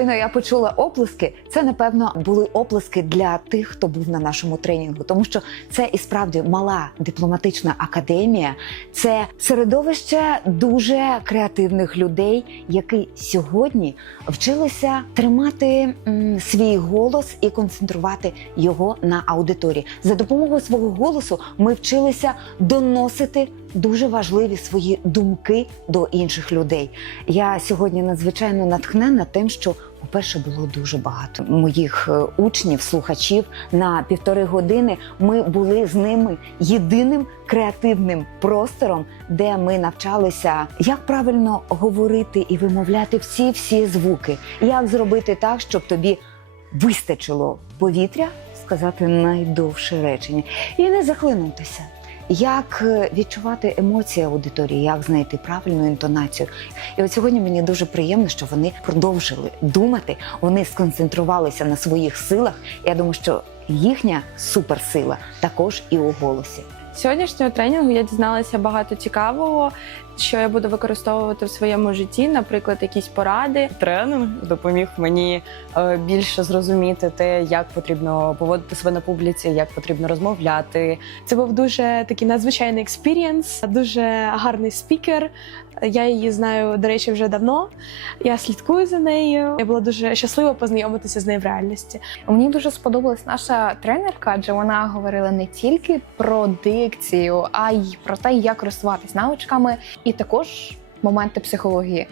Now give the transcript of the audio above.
щойно я почула оплески, це напевно були оплески для тих, хто був на нашому тренінгу, тому що це і справді мала дипломатична академія, це середовище дуже креативних людей, які сьогодні вчилися тримати м, свій голос і концентрувати його на аудиторії. За допомогою свого голосу ми вчилися доносити дуже важливі свої думки до інших людей. Я сьогодні надзвичайно натхнена тим, що по-перше, було дуже багато моїх е, учнів, слухачів на півтори години. Ми були з ними єдиним креативним простором, де ми навчалися, як правильно говорити і вимовляти всі всі звуки, як зробити так, щоб тобі вистачило повітря сказати найдовше речення і не захлинутися. Як е, відчувати емоції аудиторії, як знайти правильну інтонацію? І от сьогодні мені дуже приємно, що вони продовжили думати, вони сконцентрувалися на своїх силах. Я думаю, що їхня суперсила також і у голосі. Сьогоднішнього тренінгу я дізналася багато цікавого, що я буду використовувати в своєму житті, наприклад, якісь поради. Тренинг допоміг мені е, більше зрозуміти те, як потрібно поводити себе на публіці, як потрібно розмовляти. Це був дуже такий надзвичайний експірієнс, дуже гарний спікер. Я її знаю, до речі, вже давно. Я слідкую за нею. Я була дуже щаслива познайомитися з нею в реальності. Мені дуже сподобалась наша тренерка, адже вона говорила не тільки про дикцію, а й про те, як користуватись навичками, і також моменти психології.